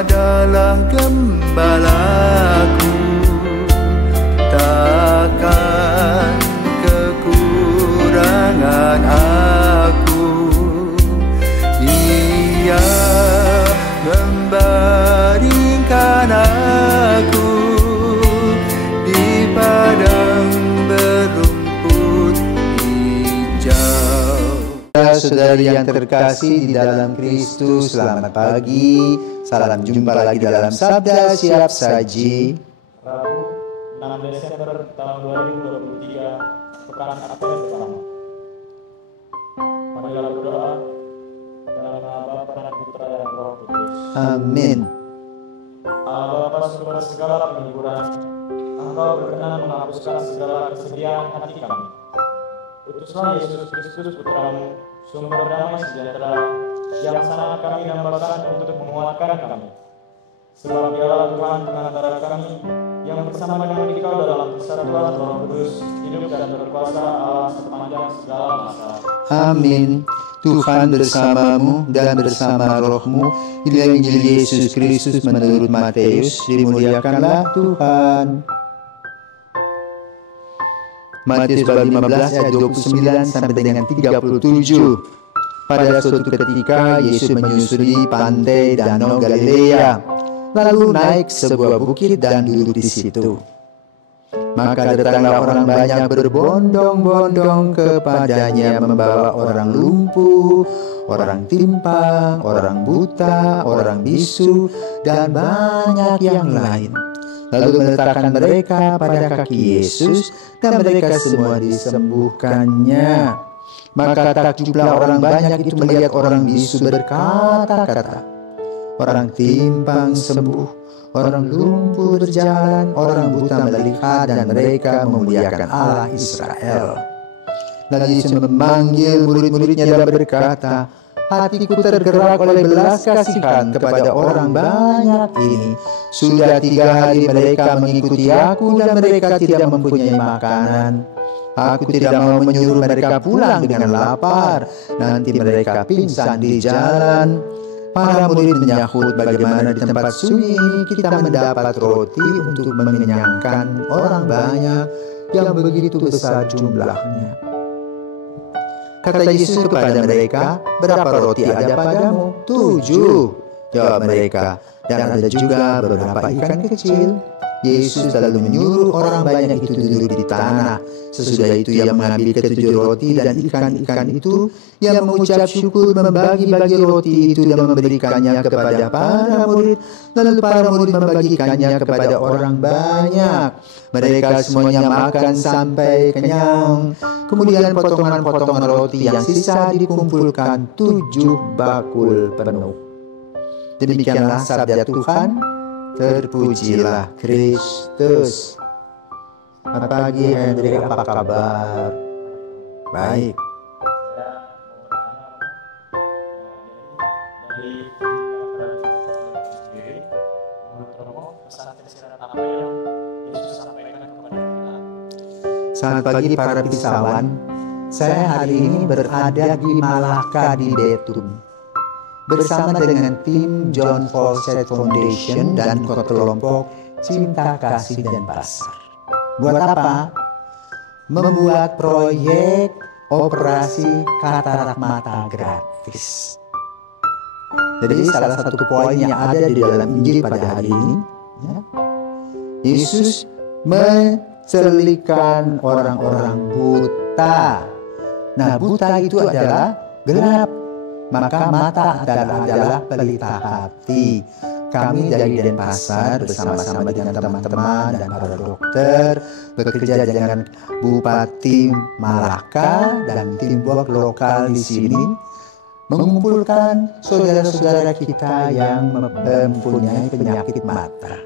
adalah gembalaku, takkan kekurangan aku. Ia membaringkan aku di padang berumput hijau. Saudari yang terkasih di dalam Kristus, selamat pagi. Salam jumpa lagi dalam Sabda Siap Saji. Rabu 6 Desember tahun 2023, pekan Advent pertama. Marilah berdoa dalam nama Bapa dan Putra dan Roh Kudus. Amin. Allah Bapa sumber segala penghiburan, Engkau berkenan menghapuskan segala kesedihan hati kami. Utuslah Yesus Kristus Putramu, sumber damai sejahtera, yang sangat kami dambakan untuk menguatkan kami. Sebab Dialah Tuhan pengantara kami, yang bersama dengan Engkau dalam persatuan Roh Kudus, hidup dan berkuasa Allah sepanjang segala masa. Amin. Tuhan bersamamu dan bersama rohmu. Inilah Injil Yesus Kristus menurut Matius. Dimuliakanlah Tuhan. Matius bab 15 ayat 29 sampai dengan 37. Pada suatu ketika Yesus menyusuri pantai Danau Galilea, lalu naik sebuah bukit dan duduk di situ. Maka datanglah orang banyak berbondong-bondong kepadanya, membawa orang lumpuh, orang timpang, orang buta, orang bisu, dan banyak yang lain. Lalu meletakkan mereka pada kaki Yesus, dan mereka semua disembuhkannya. Maka takjublah orang banyak itu melihat orang bisu berkata-kata, orang timpang sembuh, orang lumpuh berjalan, orang buta melihat, dan mereka memuliakan Allah Israel. Lalu Yesus memanggil murid-muridnya dan berkata, hatiku tergerak oleh belas kasihan kepada orang banyak ini. Sudah 3 hari mereka mengikuti aku dan mereka tidak mempunyai makanan. Aku tidak mau menyuruh mereka pulang dengan lapar, nanti mereka pingsan di jalan. Para murid menyahut, bagaimana di tempat sunyi ini kita mendapat roti untuk mengenyangkan orang banyak yang begitu besar jumlahnya. Kata Yesus kepada mereka, berapa roti ada padamu? 7, jawab mereka, dan ada juga beberapa ikan kecil. Yesus lalu menyuruh orang banyak itu duduk di tanah. Sesudah itu ia mengambil ke 7 roti dan ikan-ikan itu, ia mengucap syukur, membagi-bagi roti itu dan memberikannya kepada para murid. Lalu para murid membagikannya kepada orang banyak. Mereka semuanya makan sampai kenyang. Kemudian potongan-potongan roti yang sisa dikumpulkan 7 bakul penuh. Demikianlah sabda Tuhan. Terpujilah Kristus. Selamat pagi Hendrik, apa kabar? Baik. Selamat pagi para pisawan. Saya hari ini berada di Malaka di Betum, bersama dengan tim John Fawcett Foundation dan kelompok Cinta Kasih dan Pasar. Buat apa? Membuat proyek operasi katarak mata gratis. Jadi salah satu poin yang ada di dalam Injil pada hari ini, ya, Yesus mencerlikan orang-orang buta. Nah, buta itu adalah gelap. Maka mata adalah pelita hati. Kami dari Denpasar bersama-sama dengan teman-teman dan para dokter bekerja dengan Bupati Malaka dan teamwork lokal di sini, mengumpulkan saudara-saudara kita yang mempunyai penyakit mata.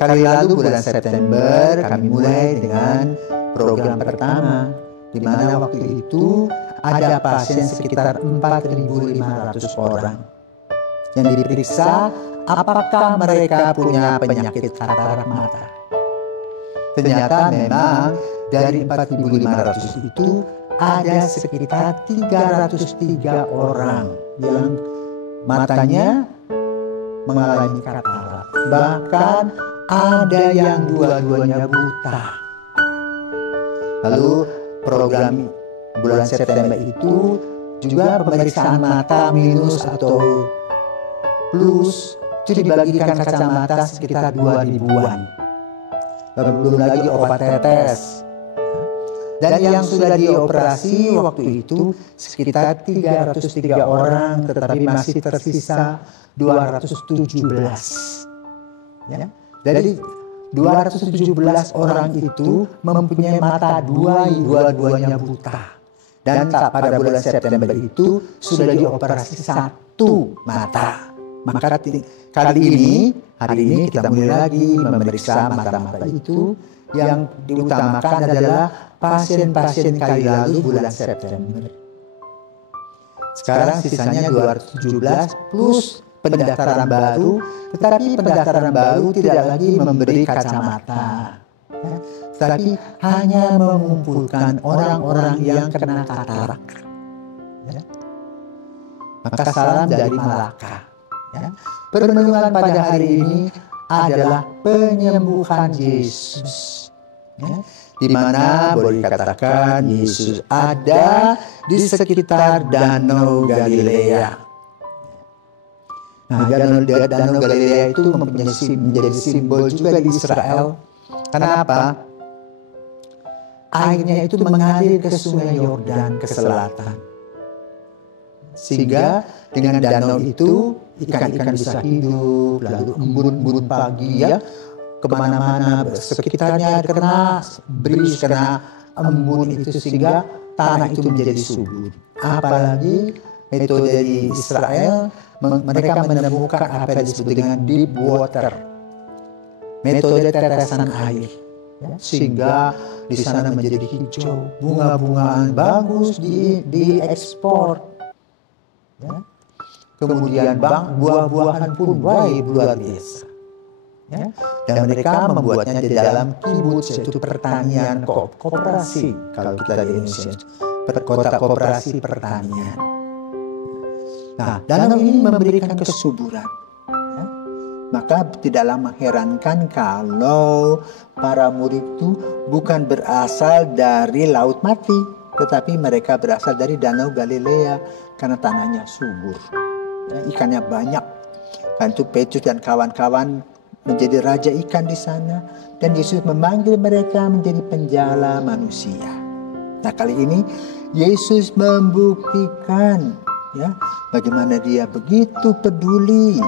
Kali lalu bulan September kami mulai dengan program pertama, di mana waktu itu ada pasien sekitar 4.500 orang yang diperiksa apakah mereka punya penyakit katarak mata. Ternyata memang dari 4.500 itu ada sekitar 303 orang yang matanya mengalami katarak. Bahkan ada yang dua-duanya buta. Lalu program bulan September itu juga pemeriksaan mata minus atau plus itu dibagikan kacamata sekitar 2.000-an. Belum lagi obat tetes. Dan yang sudah dioperasi waktu itu sekitar 303 orang, tetapi masih tersisa 217. Ya. Dari 217 orang itu mempunyai mata dua-duanya buta. Dan pada bulan September itu sudah dioperasi satu mata. Maka hari ini kita mulai lagi memeriksa mata-mata itu. Yang diutamakan adalah pasien-pasien kali lalu bulan September. Sekarang sisanya 217 plus pendaftaran baru, tetapi pendaftaran baru tidak lagi memberi kacamata, tetapi hanya mengumpulkan orang-orang yang kena katarak. Ya. Maka salam dari Malaka. Ya. Perenungan pada hari ini adalah penyembuhan Yesus. Ya. Di mana boleh dikatakan Yesus ada di sekitar Danau Galilea. Nah, Danau Galilea itu menjadi simbol juga di Israel. Kenapa? Airnya itu mengalir ke Sungai Yordan ke selatan. Sehingga dengan danau itu ikan-ikan bisa hidup, lalu embun-embun pagi ya kemana-mana sekitarnya kena bris, kena embun itu sehingga tanah itu menjadi subur. Apalagi metode di Israel, mereka menemukan apa yang disebut dengan deep water, metode tetesan air, ya, sehingga di sana menjadi hijau, bunga-bungaan bagus diekspor. Ya. Kemudian buah-buahan pun baik luar biasa. Ya. Dan mereka membuatnya di dalam kibbutz, yaitu pertanian koperasi. Kalau kita di Indonesia, kota koperasi pertanian. Nah, danau ini memberikan kesuburan. Ya. Maka tidaklah mengherankan kalau para murid itu bukan berasal dari Laut Mati, tetapi mereka berasal dari Danau Galilea karena tanahnya subur. Ya, ikannya banyak. Kan itu Petrus dan kawan-kawan menjadi raja ikan di sana, dan Yesus memanggil mereka menjadi penjala manusia. Nah, kali ini Yesus membuktikan ya bagaimana dia begitu peduli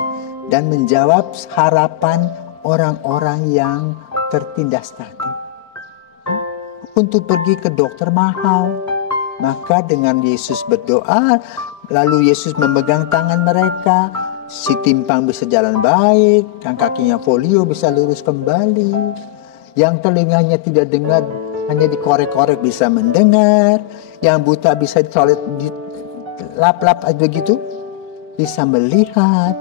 dan menjawab harapan orang-orang yang tertindas tadi. Untuk pergi ke dokter mahal, maka dengan Yesus berdoa, lalu Yesus memegang tangan mereka, si timpang bisa jalan baik, yang kakinya folio bisa lurus kembali, yang telinganya tidak dengar hanya dikorek-korek bisa mendengar, yang buta bisa dilap-lap begitu bisa melihat.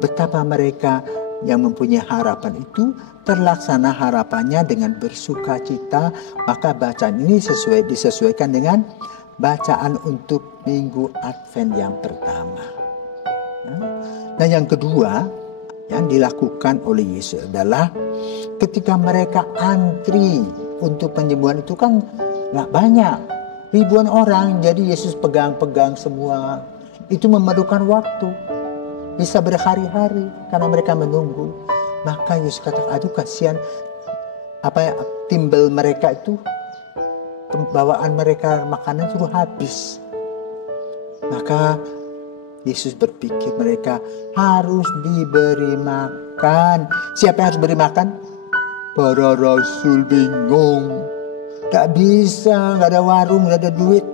Betapa mereka yang mempunyai harapan itu terlaksana harapannya dengan bersuka cita. Maka bacaan ini disesuaikan dengan bacaan untuk Minggu Advent yang pertama. Nah, yang kedua yang dilakukan oleh Yesus adalah ketika mereka antri untuk penyembuhan itu kan nggak banyak, ribuan orang, jadi Yesus pegang-pegang semua. Itu memerlukan waktu, bisa berhari-hari karena mereka menunggu. Maka Yesus katakan, aduh kasihan timbel mereka itu, bawaan mereka makanan sudah habis. Maka Yesus berpikir mereka harus diberi makan. Siapa yang harus beri makan? Para rasul bingung. Gak bisa, gak ada warung, gak ada duit.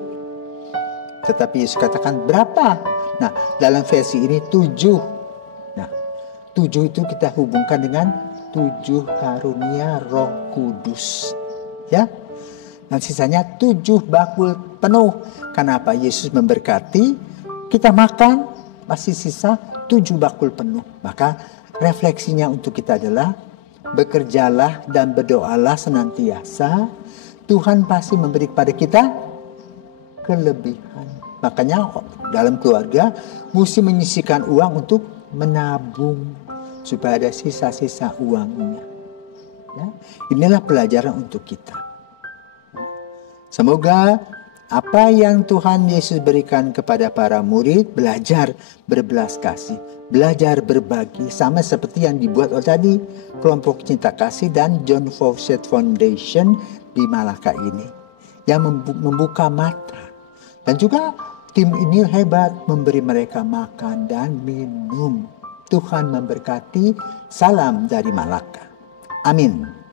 Tetapi Yesus katakan berapa? Nah, dalam versi ini 7. Nah, 7 itu kita hubungkan dengan 7 karunia Roh Kudus. Ya. Dan sisanya 7 bakul penuh. Kenapa? Yesus memberkati, kita makan, masih sisa 7 bakul penuh. Maka refleksinya untuk kita adalah bekerjalah dan berdoalah senantiasa. Tuhan pasti memberi kepada kita kelebihan. Makanya dalam keluarga mesti menyisihkan uang untuk menabung supaya ada sisa-sisa uangnya. Ya, inilah pelajaran untuk kita. Semoga apa yang Tuhan Yesus berikan kepada para murid, belajar berbelas kasih, belajar berbagi, sama seperti yang dibuat oleh tadi kelompok cinta kasih dan John Fawcett Foundation di Malaka ini, yang membuka mata. Dan juga tim ini hebat, memberi mereka makan dan minum. Tuhan memberkati. Salam dari Malaka. Amin.